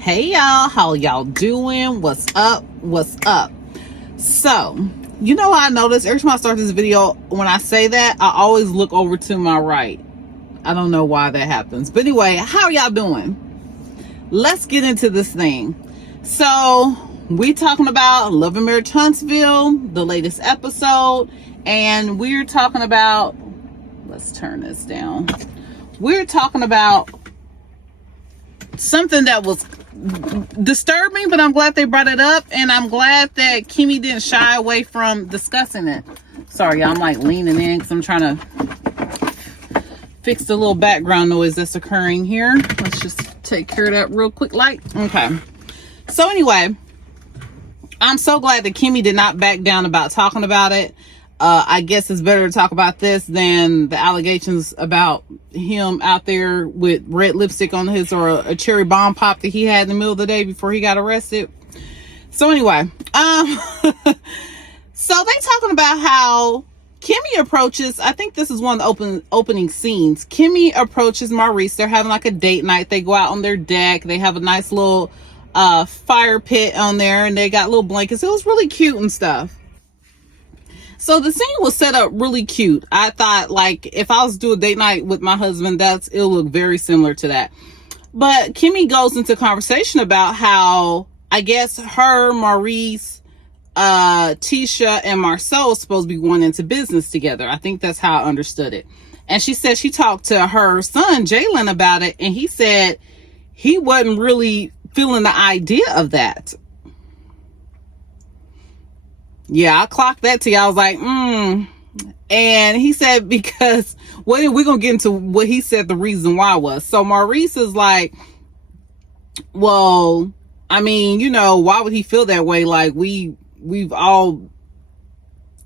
Hey y'all, how y'all doing? What's up? What's up? So, you know what I noticed every time I start this video, when I say that, I always look over to my right. I don't know why that happens. But anyway, how y'all doing? Let's get into this thing. So, we talking about Love and Marriage Huntsville, the latest episode, and we're talking about, let's turn this down. We're talking about something that was disturbing, but I'm glad they brought it up, and I'm glad that Kimmy didn't shy away from discussing it. Sorry, I'm like leaning in because I'm trying to fix the little background noise that's occurring here. Let's just take care of that real quick, okay. So anyway, I'm so glad that Kimmy did not back down about talking about it. I guess it's better to talk about this than the allegations about him out there with red lipstick on his, or a cherry bomb pop that he had in the middle of the day before he got arrested. So anyway, so they talking about how Kimmy approaches, I think this is one of the opening scenes. Kimmy approaches Maurice. They're having like a date night. They go out on their deck. They have a nice little fire pit on there, and they got little blankets. It was really cute and stuff. So the scene was set up really cute. I thought, like, if I was to do a date night with my husband, it'll look very similar to that. But Kimmy goes into conversation about how, I guess, her, Maurice, Tisha, and Marsau are supposed to be going into business together. I think that's how I understood it. And she said she talked to her son, Jalen, about it, and he said he wasn't really feeling the idea of that. Yeah, I clocked that to you. I was like, And he said, because, well, we're going to get into what he said the reason why was. So Maurice is like, well, I mean, you know, why would he feel that way? Like, we've all,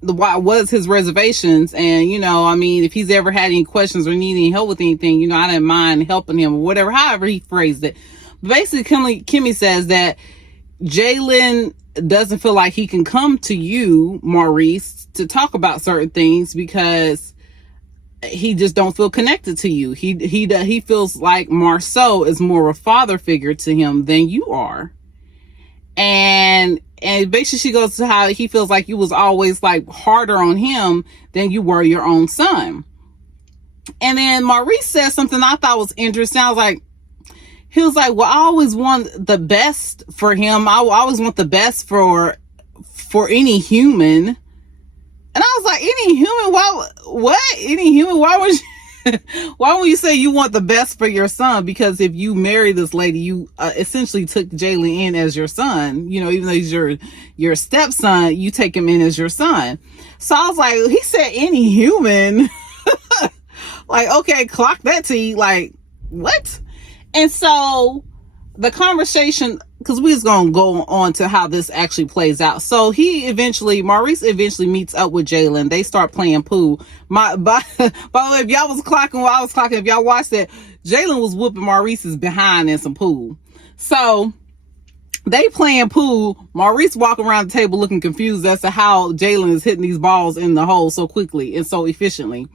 what is his reservations? And, you know, I mean, if he's ever had any questions or need any help with anything, you know, I didn't mind helping him or whatever, however he phrased it. But basically, Kimmy says that Jalen doesn't feel like he can come to you, Maurice, to talk about certain things because he just don't feel connected to you. He feels like Marsau is more of a father figure to him than you are. And basically she goes to how he feels like you was always like harder on him than you were your own son. And then Maurice says something I thought was interesting. I was like, he was like, well, I always want the best for him. I always want the best for any human. And I was like, any human? What? Any human? Why would you say you want the best for your son? Because if you marry this lady, you essentially took Jalen in as your son. You know, even though he's your stepson, you take him in as your son. So I was like, he said any human. Like, okay, clock that to you. Like, what? And so the conversation, because we was going to go on to how this actually plays out. So Maurice eventually meets up with Jalen. They start playing pool. By the way, if y'all was clocking while I was clocking, if y'all watched it, Jalen was whooping Maurice's behind in some pool. So they playing pool. Maurice walking around the table looking confused as to how Jalen is hitting these balls in the hole so quickly and so efficiently.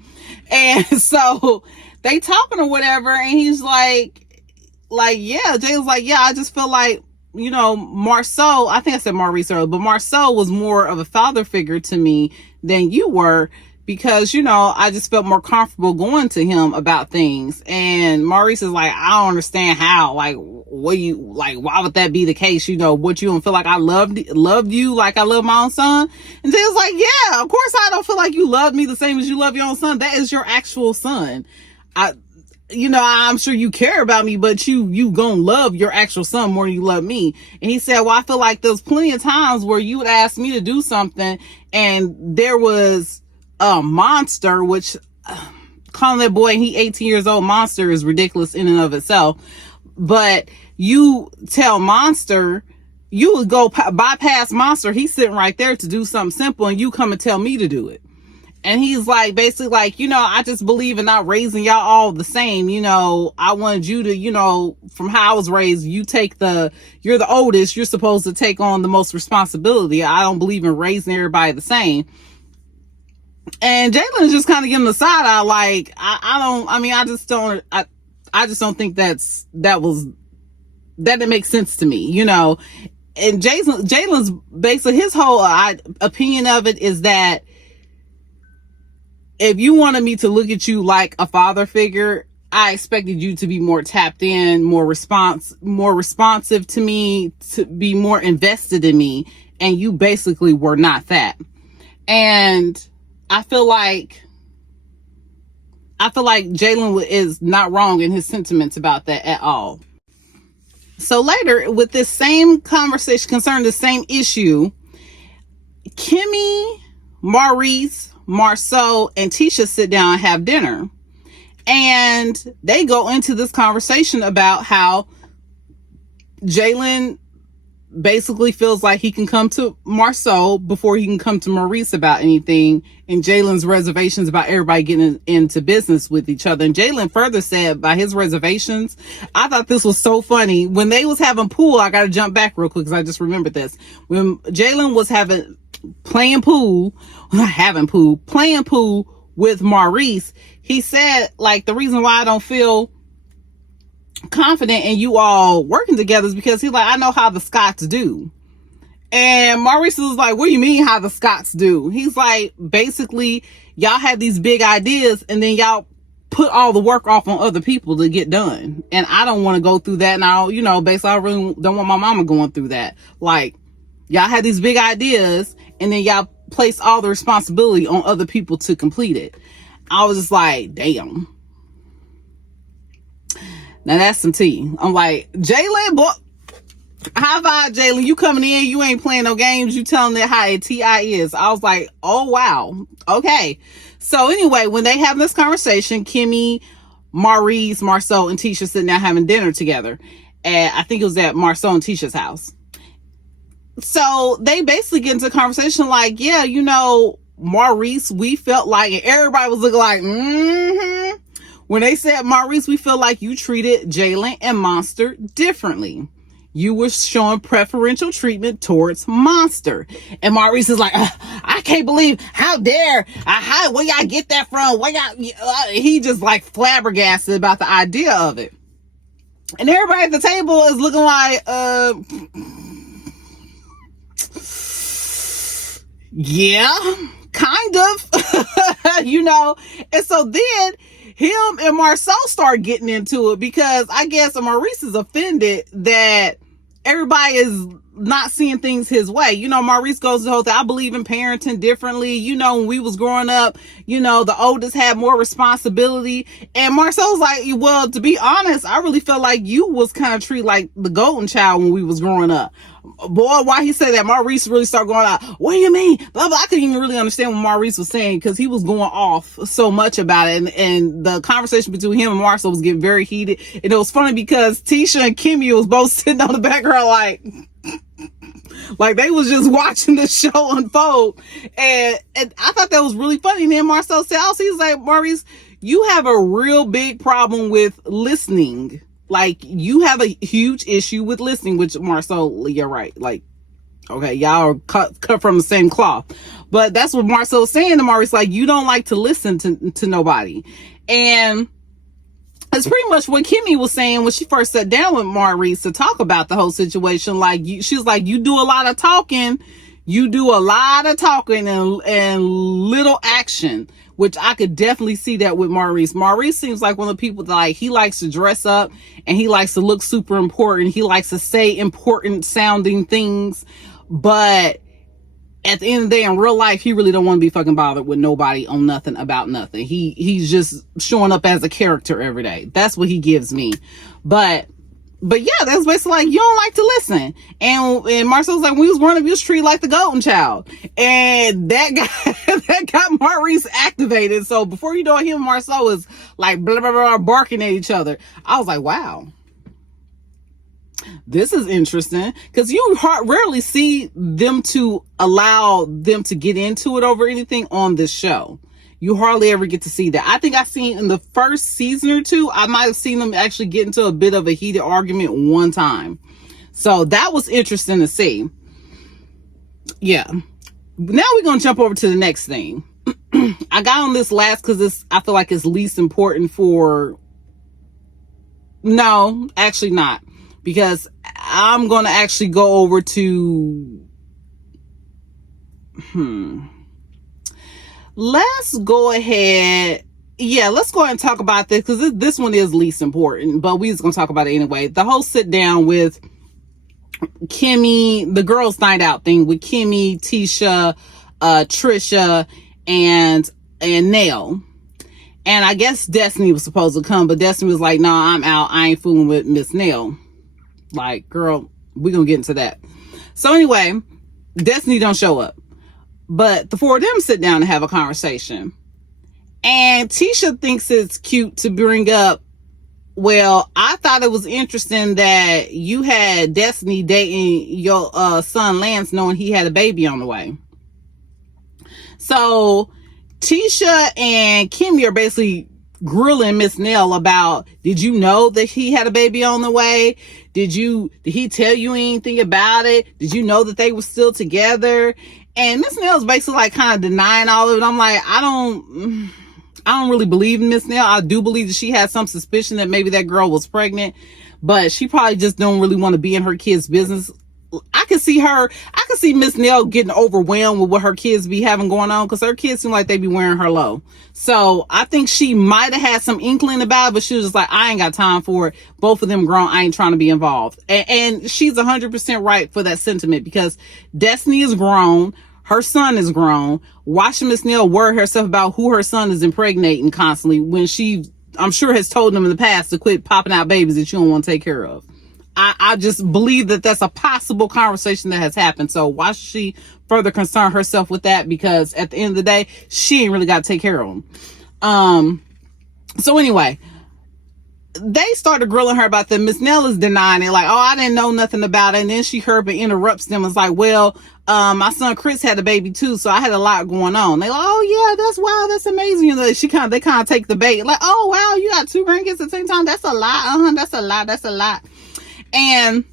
And so they talking or whatever, and he's like, yeah, Jalen's like, yeah, I just feel like, you know, Marsau, I think I said Maurice earlier, but Marsau was more of a father figure to me than you were, because, you know, I just felt more comfortable going to him about things. And Maurice is like, I don't understand how, like, why would that be the case? You know, what, you don't feel like I loved you like I love my own son? And Jalen's like, yeah, of course I don't feel like you love me the same as you love your own son. That is your actual son. You know, I'm sure you care about me, but you gonna love your actual son more than you love me. And he said, well, I feel like there's plenty of times where you would ask me to do something and there was a monster, which calling that boy, he 18 years old, monster is ridiculous in and of itself. But you tell monster, you would go bypass monster. He's sitting right there to do something simple, and you come and tell me to do it. And he's like, basically like, you know, I just believe in not raising y'all all the same. You know, I wanted you to, you know, from how I was raised, you're the oldest, you're supposed to take on the most responsibility. I don't believe in raising everybody the same. And Jalen just kind of giving the side eye, like, I just don't think that was that didn't make sense to me, And Jalen's basically, his whole opinion of it is that if you wanted me to look at you like a father figure, I expected you to be more tapped in, more responsive to me, to be more invested in me, and you basically were not that. And I feel like Jalen is not wrong in his sentiments about that at all. So later, with this same conversation concerning the same issue, Kimmy, Maurice, Marsau, and Tisha sit down and have dinner. And they go into this conversation about how Jalen basically feels like he can come to Marsau before he can come to Maurice about anything, and Jalen's reservations about everybody getting into business with each other. And Jalen further said by his reservations, I thought this was so funny. When they was having pool, I got to jump back real quick because I just remembered this. When Jalen was playing pool with Maurice, he said, like, the reason why I don't feel confident in you all working together is because he's like, I know how the Scots do. And Maurice was like, what do you mean how the Scots do? He's like, basically, y'all had these big ideas and then y'all put all the work off on other people to get done. And I don't want to go through that. Now, basically, I really don't want my mama going through that. Like, y'all had these big ideas and then y'all placed all the responsibility on other people to complete it. I was just like, damn. Now that's some tea. I'm like, Jalen, boy, high five, Jalen. You coming in, you ain't playing no games. You telling it how a TI is. I was like, oh, wow. Okay. So anyway, when they have this conversation, Kimmy, Maurice, Marsau, and Tisha sitting down having dinner together. And I think it was at Marsau and Tisha's house. So they basically get into a conversation like, yeah, Maurice, we felt like, and everybody was looking like, mm-hmm. When they said, Maurice, we feel like you treated Jalen and Monster differently. You were showing preferential treatment towards Monster. And Maurice is like, I can't believe, how dare, where y'all get that from? He just like flabbergasted about the idea of it. And everybody at the table is looking like, yeah, kind of, And so then him and Marsau start getting into it because I guess Maurice is offended that everybody is not seeing things his way. Maurice goes the whole thing, I believe in parenting differently. When we was growing up, the oldest had more responsibility. And Marsau's like, well, to be honest, I really felt like you was kind of treated like the golden child when we was growing up. Boy, why he said that, Maurice really started going out, what do you mean? Blah, blah. I couldn't even really understand what Maurice was saying because he was going off so much about it. And the conversation between him and Marsau was getting very heated. And it was funny because Tisha and Kimmy was both sitting on the background like they was just watching the show unfold. And I thought that was really funny. And then Marsau said, also, he's like, Maurice, you have a real big problem with listening. Like, you have a huge issue with listening, which Marsau, you're right. Like, okay, y'all are cut from the same cloth. But that's what Marsau was saying to Maurice, like, you don't like to listen to nobody. And it's pretty much what Kimmy was saying when she first sat down with Maurice to talk about the whole situation. Like, she was like, you do a lot of talking. You do a lot of talking and little action, which I could definitely see that with Maurice. Maurice seems like one of the people that, like, he likes to dress up and he likes to look super important. He likes to say important sounding things, but at the end of the day, in real life, he really don't want to be fucking bothered with nobody on nothing about nothing. He's just showing up as a character every day. That's what he gives me. But yeah, that's basically like, you don't like to listen. And Marsau's like, when we was growing up, you was treated like the golden child. And that got Maurice activated. So before you know it, him and Marsau was like blah, blah, blah, barking at each other. I was like, wow, this is interesting. Because you rarely see them to allow them to get into it over anything on this show. You hardly ever get to see that. I think I've seen in the first season or two, I might have seen them actually get into a bit of a heated argument one time. So that was interesting to see. Yeah. Now we're going to jump over to the next thing. I got on this last because I feel like it's least important for... No, actually not. Because I'm going to actually go over to, let's go ahead. Yeah, let's go ahead and talk about this because this one is least important, but we're just going to talk about it anyway. The whole sit down with Kimmy, the girls' night out thing with Kimmy, Tisha, Trisha, and Nell. And I guess Destiny was supposed to come, but Destiny was like, "Nah, I'm out. I ain't fooling with Miss Nell." Like, girl, we're going to get into that. So anyway, Destiny don't show up. But the four of them sit down and have a conversation. And Tisha thinks it's cute to bring up, well, I thought it was interesting that you had Destiny dating your son Lance knowing he had a baby on the way. So Tisha and Kimmy are basically grilling Miss Nell about, did you know that he had a baby on the way? Did he tell you anything about it? Did you know that they were still together? And Miss Nell's basically like kind of denying all of it. I'm like, I don't really believe in Miss Nell. I do believe that she has some suspicion that maybe that girl was pregnant, but she probably just don't really want to be in her kids' business. I could see Miss Nell getting overwhelmed with what her kids be having going on because her kids seem like they be wearing her low. So I think she might have had some inkling about it, but she was just like, I ain't got time for it. Both of them grown. I ain't trying to be involved. And she's 100% right for that sentiment because Destiny is grown. Her son is grown. Watching Miss Nell worry herself about who her son is impregnating constantly when she, I'm sure, has told them in the past to quit popping out babies that you don't want to take care of. I just believe that that's a possible conversation that has happened. So why should she further concern herself with that? Because at the end of the day, she ain't really got to take care of them. So anyway, they started grilling her about that. Miss Nell is denying it. Like, oh, I didn't know nothing about it. And then she heard but interrupts them. It's like, well, my son Chris had a baby too, so I had a lot going on. They like, oh yeah, that's wow, that's amazing. You know, they kind of take the bait. Like, oh wow, you got two grandkids at the same time. That's a lot. That's a lot. And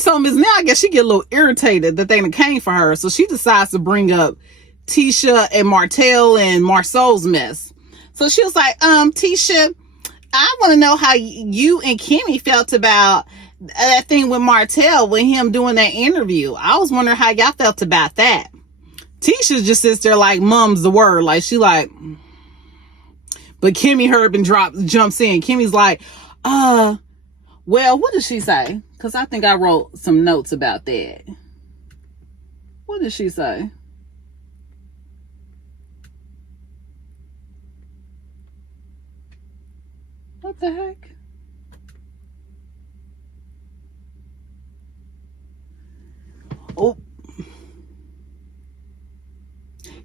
so Ms. Nell, I guess she get a little irritated that they came for her. So she decides to bring up Tisha and Martell and Marsau's mess. So she was like, Tisha, I want to know how you and Kimmy felt about that thing with Martell, with him doing that interview. I was wondering how y'all felt about that. Tisha just sits there like mum's the word. Like, she like, but Kimmy heard and jumps in. Kimmy's like, well, what did she say? Because I think I wrote some notes about that. What did she say? What the heck? Oh.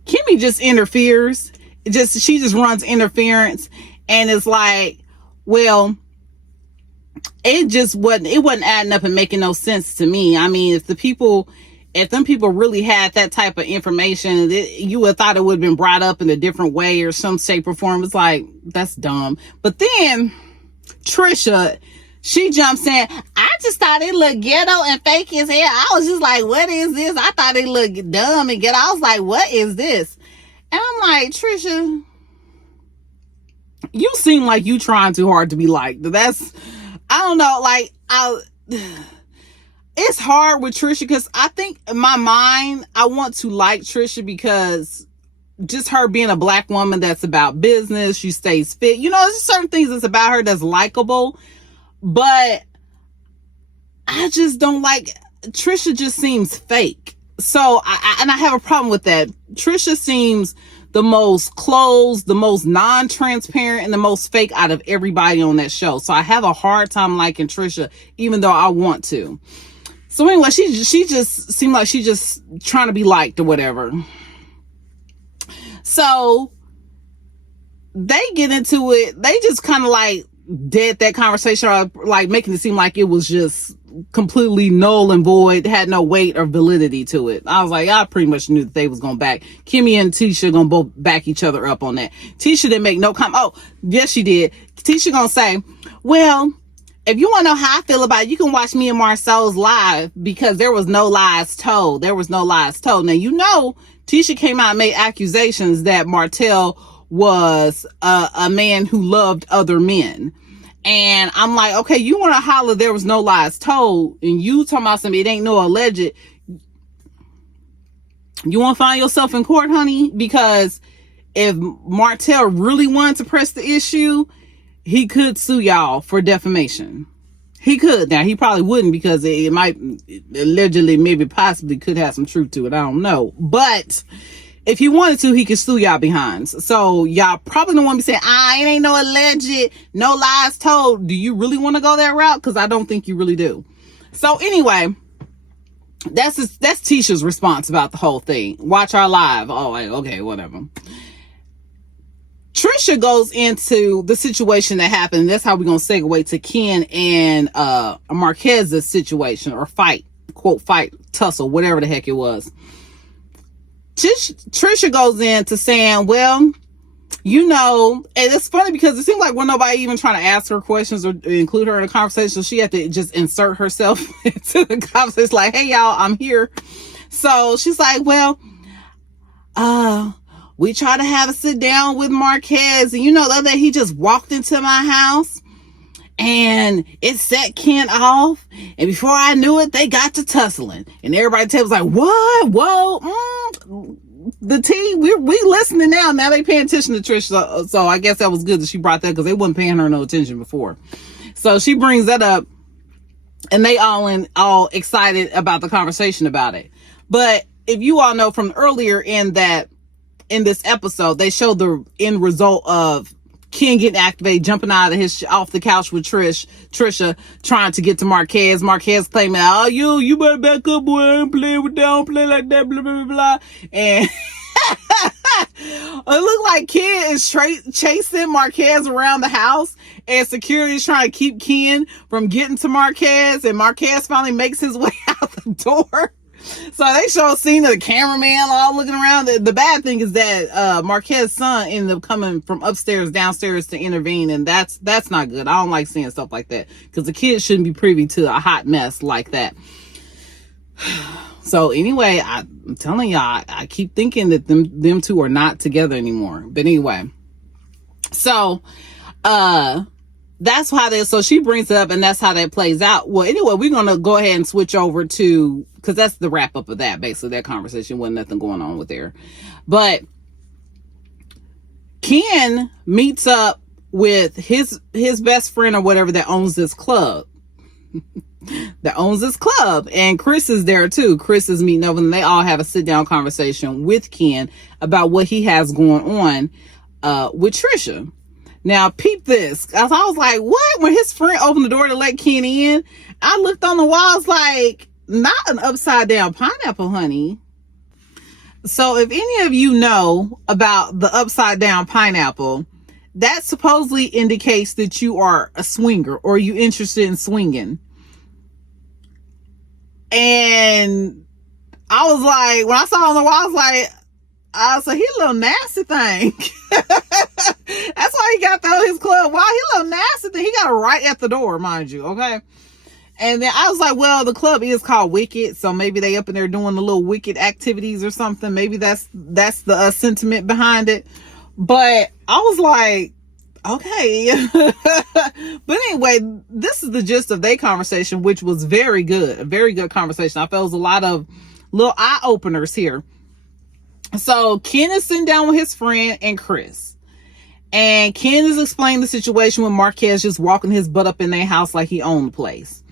Kimmy just interferes. She just runs interference. And it's like, well, it wasn't adding up and making no sense to me. I mean, if them people really had that type of information, you would have thought it would have been brought up in a different way or some shape or form. It's like, that's dumb. But then Trisha, she jumps in. I just thought it looked ghetto and fake as hell. I was just like, what is this? I thought it looked dumb and ghetto. I was like, what is this? And I'm like, Trisha, you seem like you trying too hard to be liked. I don't know, like, it's hard with Trisha because I think in my mind, I want to like Trisha because just her being a black woman that's about business, she stays fit. You know, there's certain things that's about her that's likable, but I just don't like, Trisha just seems fake. So, I have a problem with that. Trisha seems the most closed, the most non-transparent, and the most fake out of everybody on that show. So I have a hard time liking Trisha, even though I want to. So anyway, she just seemed like she just trying to be liked or whatever. So they get into it. They just kind of like dead that conversation, or like making it seem like it was just completely null and void, had no weight or validity to it. I was like, I pretty much knew that they was gonna back Kimmy and Tisha gonna both back each other up on that. Tisha didn't make no comment. Oh, yes, she did. Tisha gonna say, well, if you want to know how I feel about it, you can watch me and Marsau's live because there was no lies told. Now, you know, Tisha came out and made accusations that Martell was a man who loved other men. And I'm like, okay, you want to holler there was no lies told, and you talking about something, it ain't no alleged. You want to find yourself in court, honey? Because if Martell really wanted to press the issue, he could sue y'all for defamation. He could. Now, he probably wouldn't, because it might allegedly, maybe possibly could have some truth to it. I don't know. But if he wanted to, he could sue y'all behinds. So y'all probably don't want to be saying, it ain't no alleged, no lies told. Do you really want to go that route? Because I don't think you really do. So anyway, that's Tisha's response about the whole thing. Watch our live. Oh, okay, whatever. Trisha goes into the situation that happened. That's how we're going to segue to Ken and Marquez's situation, or fight, quote, fight, tussle, whatever the heck it was. Trisha goes into saying, well, you know, and it's funny because it seemed like when nobody even trying to ask her questions or include her in the conversation, she had to just insert herself into the conversation, like, hey, y'all, I'm here. So she's like, well, we tried to have a sit down with Marquez, and you know, the other day he just walked into my house and it set Ken off, and before I knew it, they got to tussling, and everybody was like, what? Whoa, the tea, we listening now. Now they paying attention to Trish, so I guess that was good that she brought that, because they wasn't paying her no attention before. So she brings that up, and they all excited about the conversation about it. But if you all know from earlier in this episode, they showed the end result of Ken getting activated, jumping out of off the couch with Trisha, trying to get to Marquez. Marquez claiming, oh, you better back up, boy. I ain't playing with that. Don't play like that, blah, blah, blah, blah. And it looked like Ken is chasing Marquez around the house, and security is trying to keep Ken from getting to Marquez, and Marquez finally makes his way out the door. So they show a scene of the cameraman all looking around. The bad thing is that Marquez's son ended up coming from upstairs, downstairs to intervene, and that's not good. I don't like seeing stuff like that, because the kids shouldn't be privy to a hot mess like that. So anyway, I'm telling y'all, I keep thinking that them two are not together anymore. But anyway, so that's how so she brings it up, and that's how that plays out. Well, anyway, we're going to go ahead and switch over to, because that's the wrap up of that. Basically, that conversation wasn't nothing going on with there. But Ken meets up with his best friend or whatever that owns this club. And Chris is there too. Chris is meeting up, and they all have a sit down conversation with Ken about what he has going on with Trisha. Now, peep this. I was like, what? When his friend opened the door to let Ken in, I looked on the walls like, not an upside down pineapple, honey. So if any of you know about the upside down pineapple, that supposedly indicates that you are a swinger, or you interested in swinging. And I was like, when I saw it on the wall, I was like, he a little nasty thing. That's why he got through his club. Wow, he a little nasty thing. He got it right at the door, mind you, okay? And then I was like, well, the club is called Wicked, so maybe they up in there doing the little wicked activities or something. Maybe that's the sentiment behind it. But I was like, okay. But anyway, this is the gist of their conversation, which was very good. A very good conversation. I felt it was a lot of little eye openers here. So Ken is sitting down with his friend and Chris. And Ken is explaining the situation with Marquez just walking his butt up in their house like he owned the place.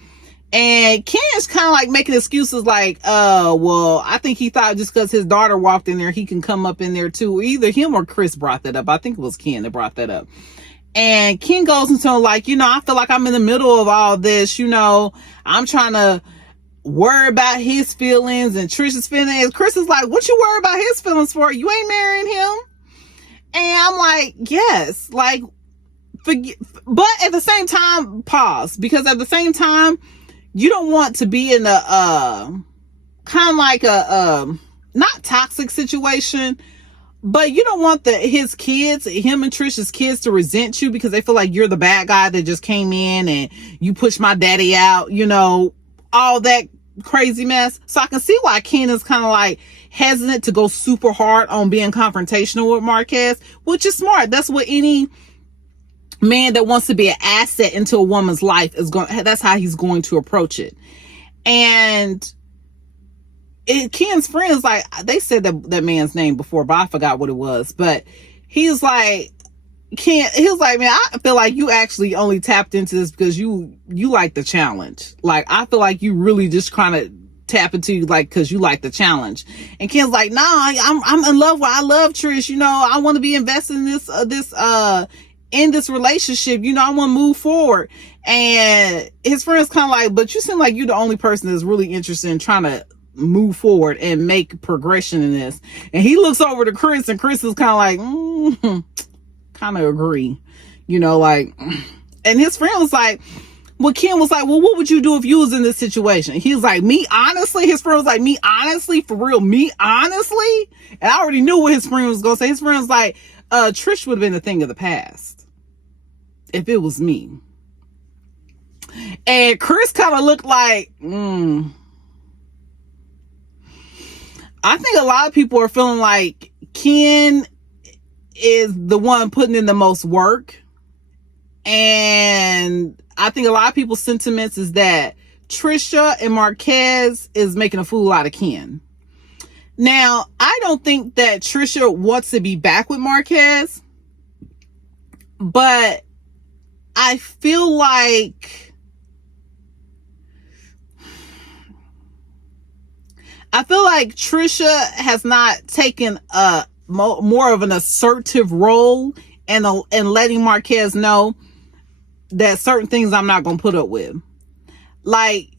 And Ken is kind of like making excuses like, well, I think he thought just because his daughter walked in there, he can come up in there too. Either him or Chris brought that up. I think it was Ken that brought that up. And Ken goes into like, I feel like I'm in the middle of all this. I'm trying to worry about his feelings and Trisha's feelings. Chris is like, what you worry about his feelings for? You ain't marrying him. And I'm like, yes, like, but at the same time, pause, because at the same time, you don't want to be in a kind of like a not toxic situation, but you don't want his kids, him and Trisha's kids, to resent you because they feel like you're the bad guy that just came in and you pushed my daddy out, all that crazy mess. So I can see why Ken is kind of like hesitant to go super hard on being confrontational with Marquez, which is smart. That's what any man that wants to be an asset into a woman's life that's how he's going to approach it. And Ken's friends, like, they said that man's name before, but I forgot what it was. But he's like, he was like, man, I feel like you actually only tapped into this because you like the challenge. Like, I feel like you really just kind of tap into, like, because you like the challenge. And Ken's like, nah, I'm in love with, I love Trish. You know, I want to be invested in in this relationship. You know, I want to move forward. And his friend's kind of like, but you seem like you're the only person that's really interested in trying to move forward and make progression in this. And he looks over to Chris, and Chris is kind of like, kind of agree, you know, like, and his friend was like, well, Ken was like, well, what would you do if you was in this situation? He was like, me honestly. His friend was like, me honestly, for real, me honestly. And I already knew what his friend was gonna say. His friend was like, Trish would have been a thing of the past if it was me. And Chris kind of looked like, I think a lot of people are feeling like Ken is the one putting in the most work. And I think a lot of people's sentiments is that Trisha and Marquez is making a fool out of Ken. Now, I don't think that Trisha wants to be back with Marquez, but I feel like Trisha has not taken a more of an assertive role and letting Marquez know that certain things I'm not going to put up with. Like,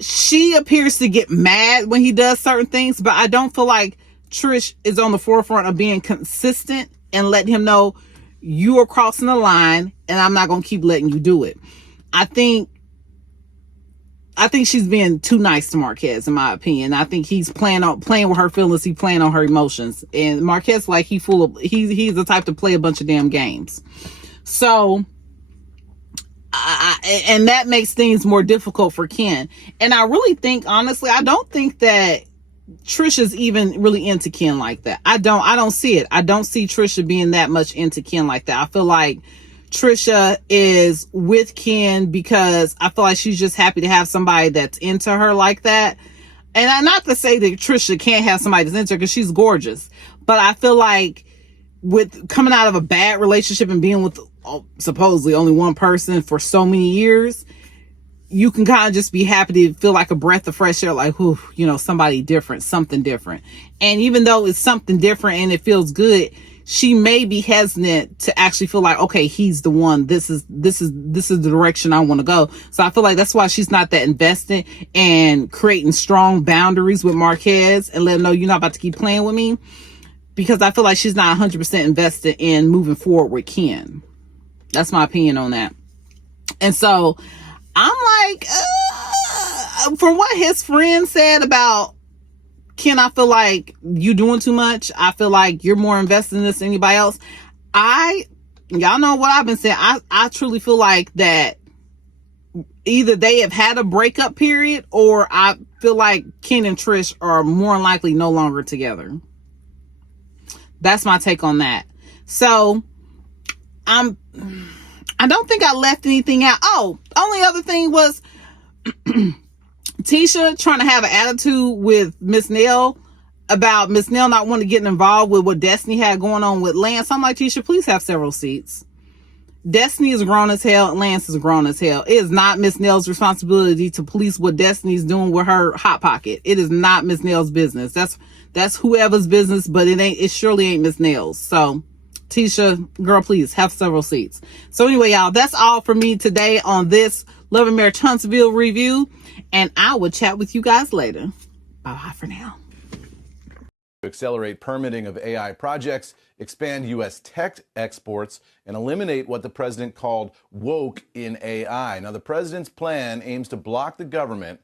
she appears to get mad when he does certain things, but I don't feel like Trish is on the forefront of being consistent and letting him know you are crossing the line and I'm not going to keep letting you do it. I think she's being too nice to Marquez, in my opinion. I think he's playing with her feelings. He's playing on her emotions. And Marquez, like, he's the type to play a bunch of damn games. So, and that makes things more difficult for Ken. And I really think, honestly, I don't think that Trisha's even really into Ken like that. I don't see it. I don't see Trisha being that much into Ken like that. I feel like Trisha is with Ken because I feel like she's just happy to have somebody that's into her like that. And not to say that Trisha can't have somebody that's into her, because she's gorgeous. But I feel like with coming out of a bad relationship and being with supposedly only one person for so many years, you can kind of just be happy to feel like a breath of fresh air, like, whew, you know, somebody different, something different. And even though it's something different and it feels good, she may be hesitant to actually feel like, okay, he's the one. This is the direction I want to go. So I feel like that's why she's not that invested in creating strong boundaries with Marquez and let him know you're not about to keep playing with me, because I feel like she's not 100% invested in moving forward with Ken. That's my opinion on that. And so I'm like, from what his friend said about Ken, I feel like you doing too much. I feel like you're more invested in this than anybody else. Y'all know what I've been saying. I truly feel like that either they have had a breakup period, or I feel like Ken and Trish are more than likely no longer together. That's my take on that. So I don't think I left anything out. Oh, only other thing was Tisha trying to have an attitude with Miss Nell about Miss Nell not wanting to get involved with what Destiny had going on with Lance. I'm like, Tisha, please have several seats. Destiny is grown as hell. Lance is grown as hell. It is not Miss Nell's responsibility to police what Destiny's doing with her hot pocket. It is not Miss Nell's business. That's whoever's business, but it surely ain't Miss Nell's. So Tisha, girl, please have several seats. So anyway, y'all, that's all for me today on this Love and Marriage Huntsville review. And I will chat with you guys later. Bye for now. Accelerate permitting of AI projects, expand U.S. tech exports, and eliminate what the president called woke in AI. Now, the president's plan aims to block the government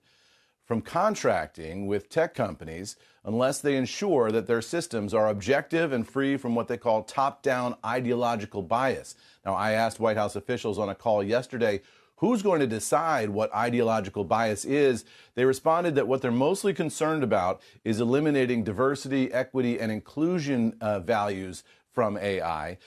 from contracting with tech companies unless they ensure that their systems are objective and free from what they call top-down ideological bias. Now, I asked White House officials on a call yesterday, who's going to decide what ideological bias is? They responded that what they're mostly concerned about is eliminating diversity, equity, and inclusion values from AI.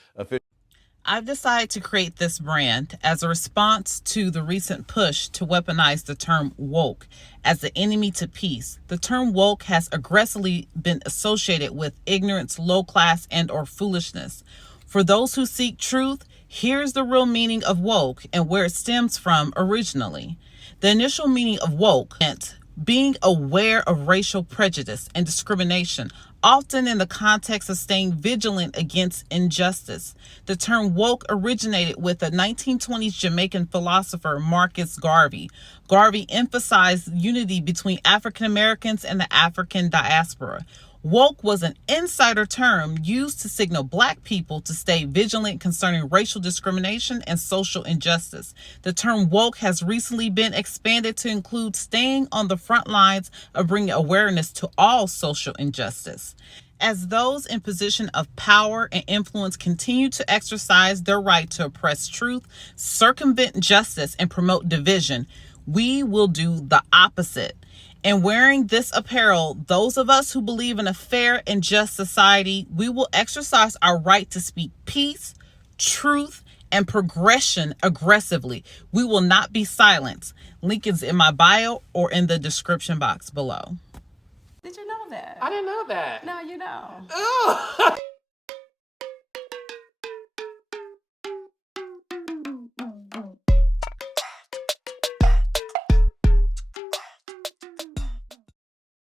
I've decided to create this brand as a response to the recent push to weaponize the term woke as the enemy to peace. The term woke has aggressively been associated with ignorance, low class, and or foolishness. For those who seek truth, here's the real meaning of woke and where it stems from originally. The initial meaning of woke meant being aware of racial prejudice and discrimination, often in the context of staying vigilant against injustice. The term woke originated with the 1920s Jamaican philosopher Marcus Garvey. Garvey emphasized unity between African Americans and the African diaspora. Woke was an insider term used to signal Black people to stay vigilant concerning racial discrimination and social injustice. The term woke has recently been expanded to include staying on the front lines of bringing awareness to all social injustice. As those in position of power and influence continue to exercise their right to oppress truth, circumvent justice, and promote division, we will do the opposite. In wearing this apparel, those of us who believe in a fair and just society, we will exercise our right to speak peace, truth, and progression aggressively. We will not be silenced. Link is in my bio or in the description box below. Did you know that? I didn't know that. No, you know. Oh.